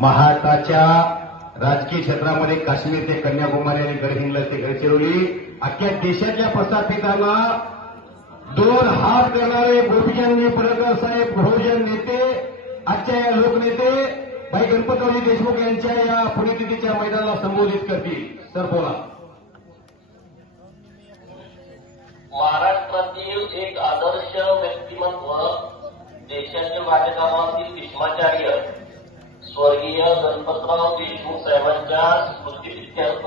महाराष्ट्राच्या राजकीय क्षेत्रामध्ये काश्मीर ते कन्याकुमारी आणि गडहिंग्लज ते गडचिरोली अख्ख्या देशातल्या प्रस्थापितांना दोन हात करणारे गोपीचंद पडळकर साहेब बहुजन नेते आजच्या या लोकनेते भाई गणपतरावजी देशमुख यांच्या या पुण्यतिथीच्या मैदानाला संबोधित करतील. सर बोला. महाराष्ट्रातील एक आदर्श व्यक्तिमत्व देशाचे राजकारणातील भीष्माचार्य स्वर्गीय गणपतराव देशमुख साहेबांच्या स्मृतीप्रित्यर्थ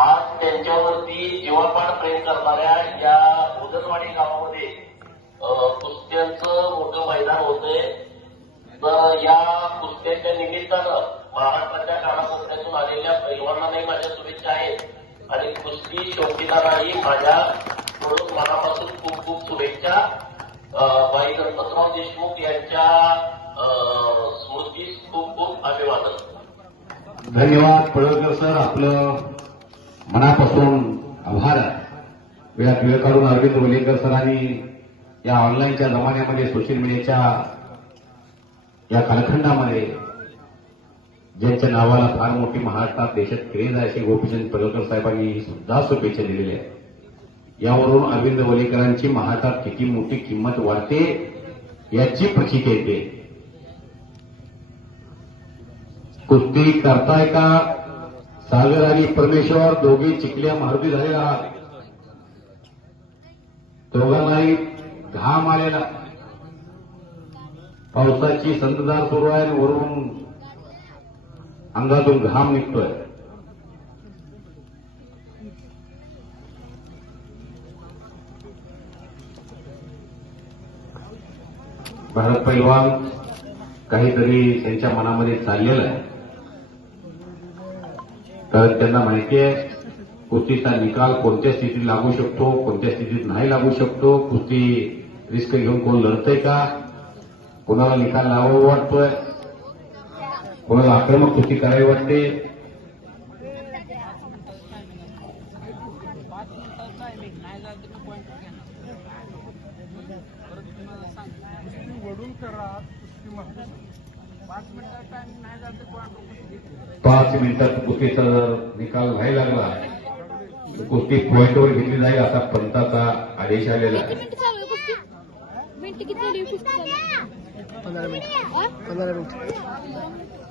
आज त्यांच्यावरती जीवापाड प्रेम करणाऱ्या या उदनवाडी गावामध्ये कुस्त्यांचं मोठं मैदान होतंय. तर या कुस्त्याच्या निमित्तानं महाराष्ट्राच्या कानाकोपऱ्यातून आलेल्या पैलवानांनाही माझ्या शुभेच्छा आहेत. आणि कुस्ती शौकीनांनाही माझ्या म्हणून मनापासून खूप खूप शुभेच्छा. भाई गणपतराव देशमुख यांच्या अभिवादन. धन्यवाद पडळकर सर. आपलं मनापासून आभार आहे. वेळात वेळ काढून अरविंद वलेकर सरांनी या ऑनलाईनच्या जमान्यामध्ये सोशल मीडियाच्या या कालखंडामध्ये ज्यांच्या नावाला फार मोठी महाराष्ट्रात देशात क्रेज आहे असे गोपीचंद पडळकर साहेबांनी सुद्धा शुभेच्छा दिलेल्या आहेत. यावरून अरविंद वलेकरांची महाराष्ट्रात किती मोठी किंमत वाढते याची प्रचिती येते. कुस्ती करताय का? सागर आणि परमेश्वर दोघे चिखल्या मारुती झालेला आहात. दोघांनाही घाम आलेला. पावसाची संतधार सुरू आहे आणि वरून अंगातून घाम निघतोय. भारत पैलवान काहीतरी त्यांच्या मनामध्ये चाललेलं आहे. तर त्यांना माहिती आहे कुस्तीचा निकाल कोणत्या स्थितीत लागू शकतो कोणत्या स्थितीत नाही लागू शकतो कुस्ती रिस्क घेऊन कोण लढतंय का? कोणाला निकाल लावावा वाटतोय? कोणाला आक्रमक कुस्ती करावी वाटते? पाच मिनिटाचा नाही पाच नाही मिनिटात कुस्तीचा जर निकाल व्हायला लागला. तर कुस्ती पॉईंटवर घेतली जाईल असा पंताचा आदेश आलेला आहे. मिनिट पंधरा मिनिट.